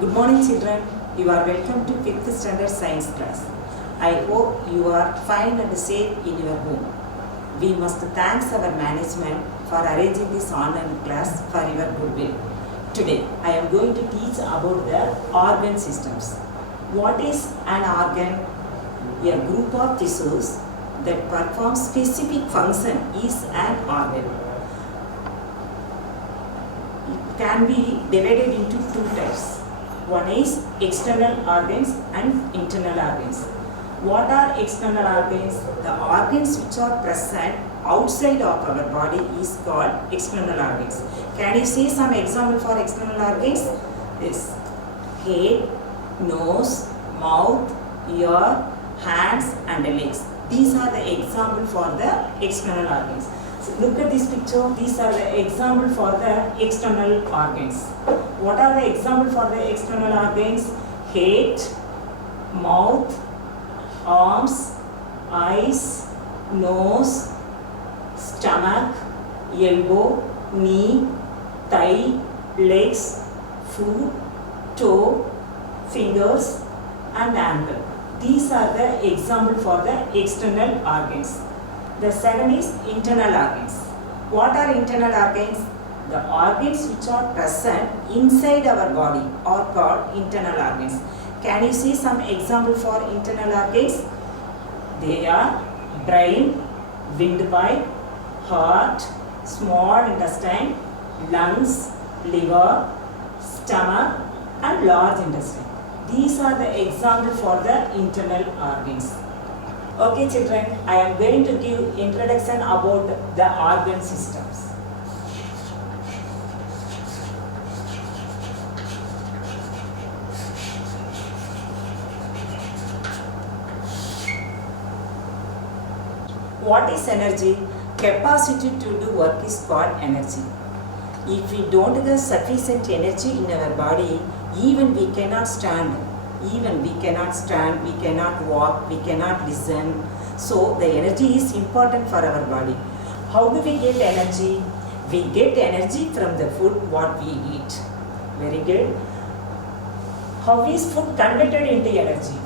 Good morning children, you are welcome to 5th standard science class. I hope you are fine and safe in your home. We must thank our management for arranging this online class for your goodwill. Today I am going to teach about the organ systems. What is an organ? A group of tissues that perform specific function is an organ. It can be divided into two types. One is external organs and internal organs. What are external organs? The organs which are present outside of our body is called external organs. Can you see some example for external organs? Yes. Head, nose, mouth, ear, hands and legs. These are the example for the external organs. So look at this picture. These are the example for the external organs. What are the example for the external organs? Head, mouth, arms, eyes, nose, stomach, elbow, knee, thigh, legs, foot, toe, fingers and ankle. These are the example for the external organs. The second is internal organs. What are internal organs? The organs which are present inside our body are called internal organs. Can you see some example for internal organs? They are brain, windpipe, heart, small intestine, lungs, liver, stomach and large intestine. These are the example for the internal organs. Okay children, I am going to give introduction about the organ systems. What is energy? Capacity to do work is called energy. If we don't get sufficient energy in our body, even we cannot stand, we cannot walk, we cannot listen. So the energy is important for our body. How do we get energy? We get energy from the food what we eat. Very good. How is food converted into energy?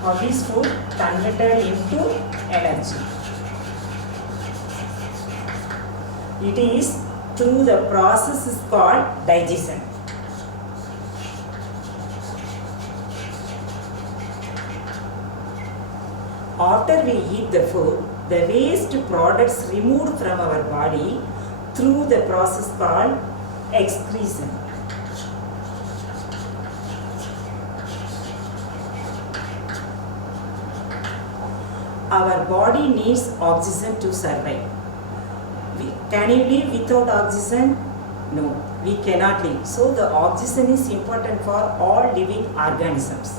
How is food converted into energy? It is through the process is called digestion. After we eat the food, the waste products removed from our body through the process called excretion. Our body needs oxygen to survive. Can you live without oxygen? No, we cannot live. So the oxygen is important for all living organisms.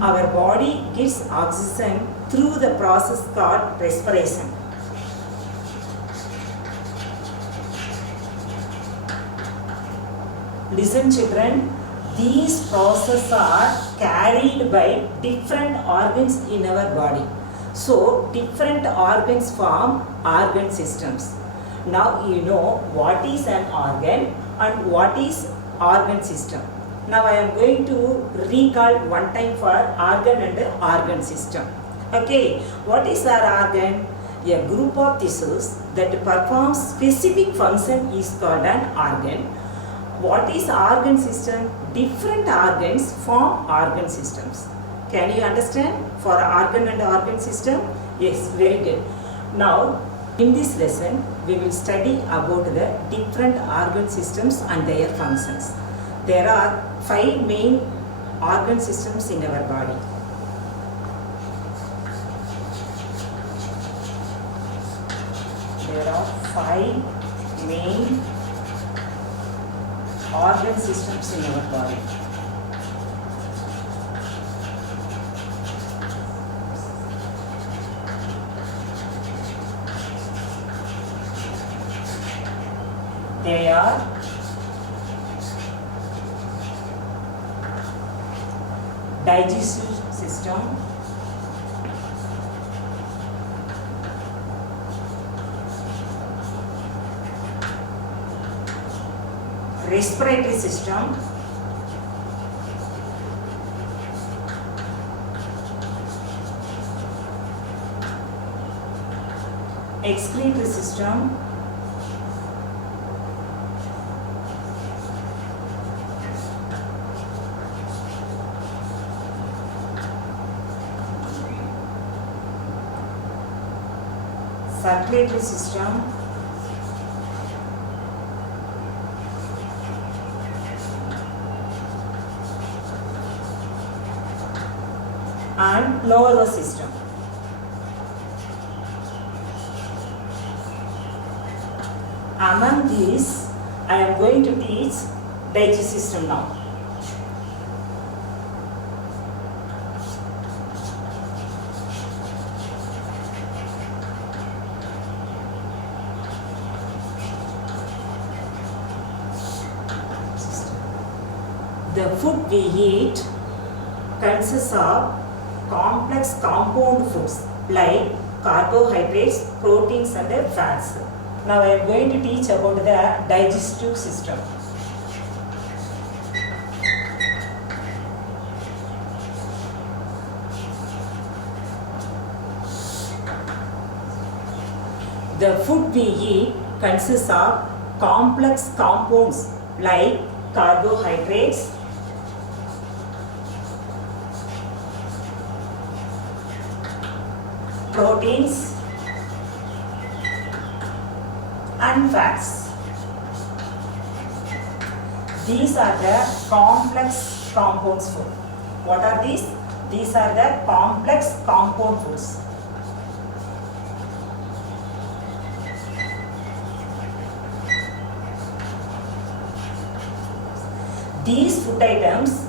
Our body gets oxygen through the process called respiration. Listen children, these processes are carried by different organs in our body. So different organs form organ systems. Now you know what is an organ and what is organ system. Now I am going to recall one time for organ and organ system. Okay, what is our organ? A group of tissues that perform specific function is called an organ. What is organ system? Different organs form organ systems. Can you understand for organ and organ system? Yes, very good. Now in this lesson, we will study about the different organ systems and their functions. There are 5 main organ systems in our body. There are 5 main organ systems in our body. They are digestive system, respiratory system, excretory system, circulatory system, and nervous system. Among these, I am going to teach digestive system now. The food we eat consists of complex compound foods like carbohydrates, proteins and fats. Now I am going to teach about the digestive system. The food we eat consists of complex compounds like carbohydrates, proteins and fats. These are the complex compounds food. What are these? These are the complex compound foods. These food items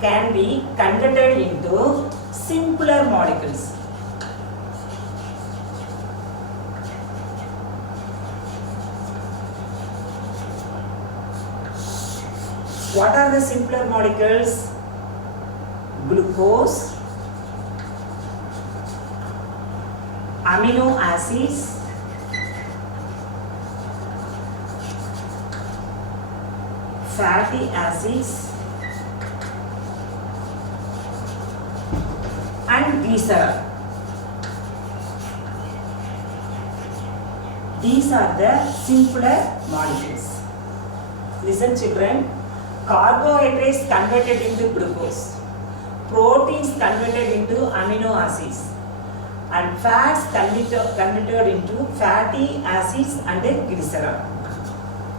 can be converted into simpler molecules. What are the simpler molecules? Glucose, amino acids, fatty acids and glycerol. These are the simpler molecules. Listen children. Carbohydrates converted into glucose, proteins converted into amino acids, and fats converted into fatty acids and glycerol.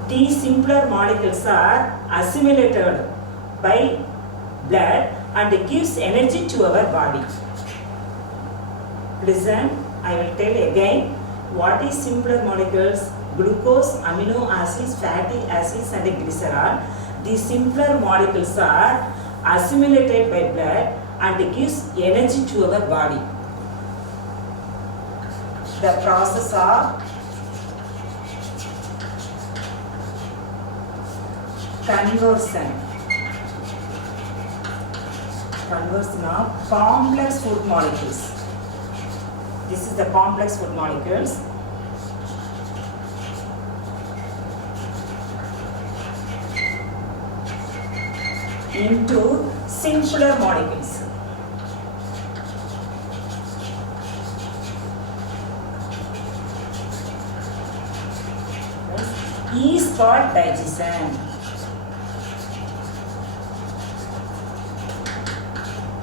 These simpler molecules are assimilated by blood and gives energy to our body. Listen, I will tell again what is simpler molecules: glucose, amino acids, fatty acids and glycerol. These simpler molecules are assimilated by blood and gives energy to our body. The process of conversion of complex food molecules. This is the complex food molecules. Into simpler molecules. Is called digestion.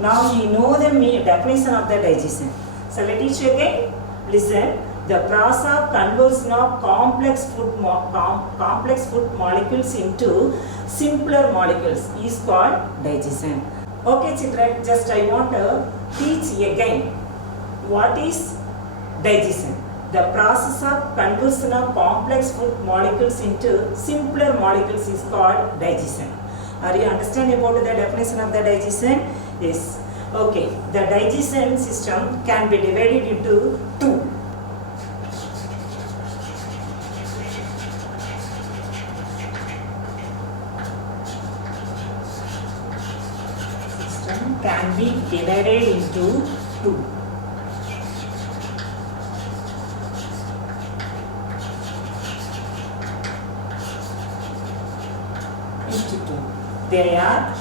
Now you know the definition of the digestion. So let me show again. Listen. The process of conversion of complex food molecules into simpler molecules is called digestion. Okay children, just I want to teach again what is digestion. The process of conversion of complex food molecules into simpler molecules is called digestion. Are you understand about the definition of the digestion? Yes. Okay. The digestion system can be divided into two. Can be divided into two. into two. They are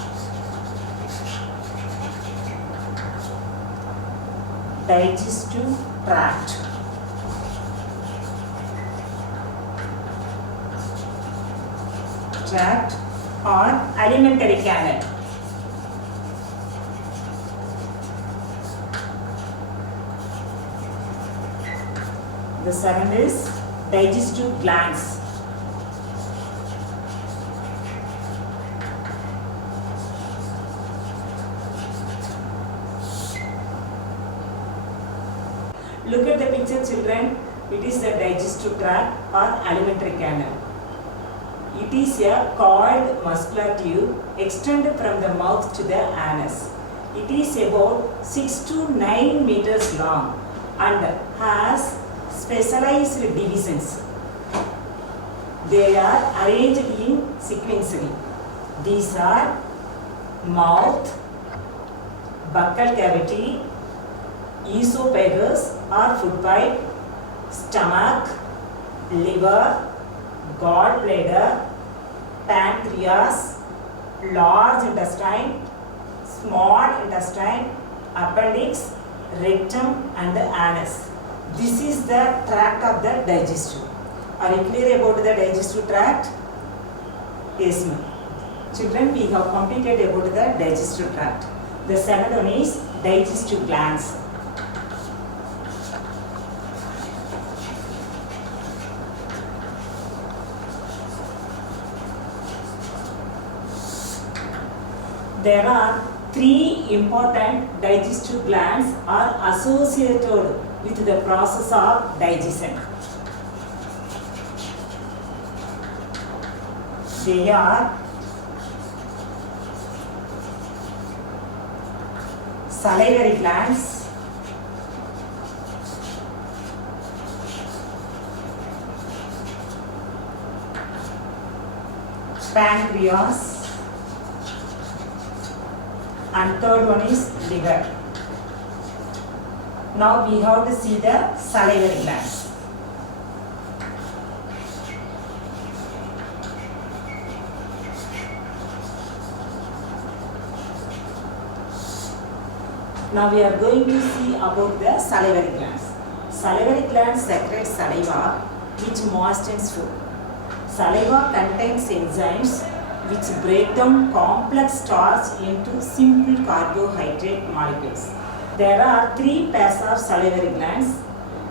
digestive tract. Tract or alimentary canal. The second is digestive glands. Look at the picture, children. It is a digestive tract or alimentary canal. It is a coiled muscular tube extended from the mouth to the anus. It is about 6 to 9 meters long and has specialized divisions. They are arranged in sequentially. These are mouth, buccal cavity, esophagus or food pipe, stomach, liver, gallbladder, pancreas, large intestine, small intestine, appendix, rectum and the anus. This is the tract of the digestive. Are you clear about the digestive tract? Yes, ma'am. Children, we have completed about the digestive tract. The second one is digestive glands. There are three important digestive glands are associated with the process of digestion. They are salivary glands, pancreas, and third one is liver. Now we have to see the salivary glands. Now we are going to see about the salivary glands. Salivary glands secrete saliva which moistens food. Saliva contains enzymes which break down complex starch into simple carbohydrate molecules. There are three pairs of salivary glands.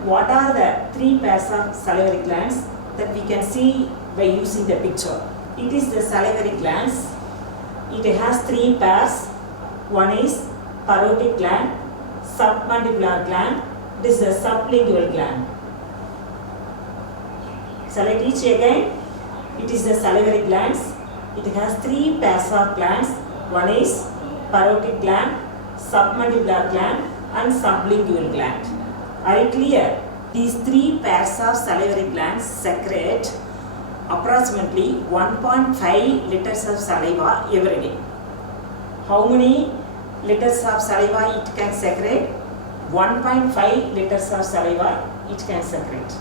What are the three pairs of salivary glands that we can see by using the picture? It is the salivary glands. It has three pairs. One is parotid gland, submandibular gland. This is the sublingual gland. Shall I teach again? It is the salivary glands. It has three pairs of glands. One is parotid gland, submandibular gland and sublingual gland. Are you clear? These three pairs of salivary glands secrete approximately 1.5 liters of saliva every day. How many liters of saliva it can secrete? 1.5 liters of saliva it can secrete.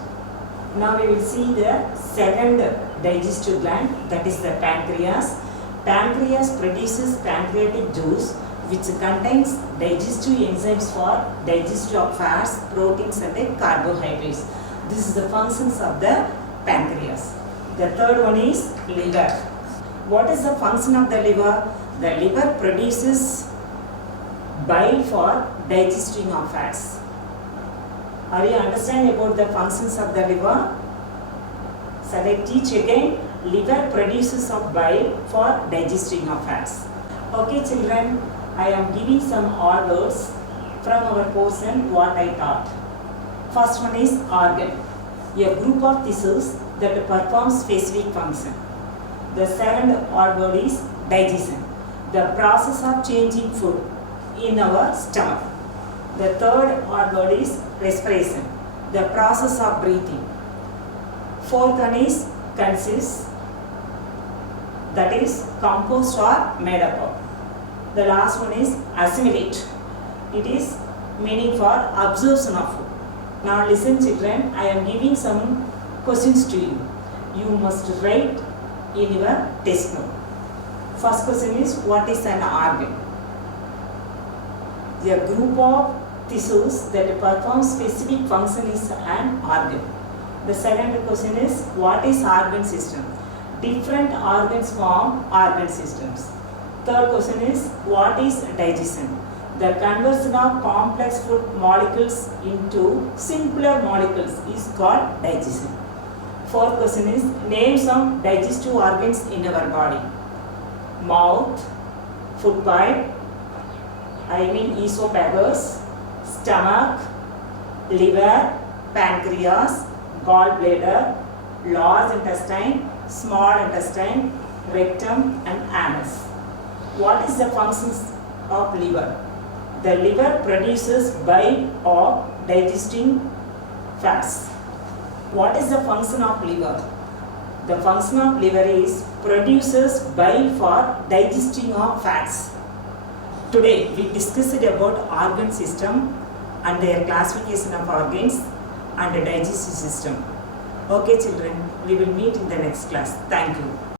Now we will see the second digestive gland, that is the pancreas. Pancreas produces pancreatic juice which contains digestive enzymes for digestion of fats, proteins and carbohydrates. This is the functions of the pancreas. The third one is liver. What is the function of the liver? The liver produces bile for digesting of fats. Are you understanding about the functions of the liver? Shall I teach again? Liver produces of bile for digesting of fats. Okay children, I am giving some odd words from our portion what I taught. First one is organ, a group of tissues that perform specific function. The second odd word is digestion, the process of changing food in our stomach. The third odd word is respiration, the process of breathing. Fourth one is consist, that is composed or made up of. The last one is assimilate. It is meaning for absorption of food. Now listen children, I am giving some questions to you. You must write in your test note. First question is, what is an organ? A group of tissues that perform specific function is an organ. The second question is, what is organ system? Different organs form organ systems. Third question is, what is digestion? The conversion of complex food molecules into simpler molecules is called digestion. Fourth question is, name some digestive organs in our body. Mouth, food pipe, esophagus, stomach, liver, pancreas, gallbladder, large intestine, small intestine, rectum and anus. What is the functions of liver? The liver produces bile or digesting fats. What is the function of liver? The function of liver is produces bile for digesting of fats. Today we discussed about organ system and their classification of organs and the digestive system. Okay children, we will meet in the next class. Thank you.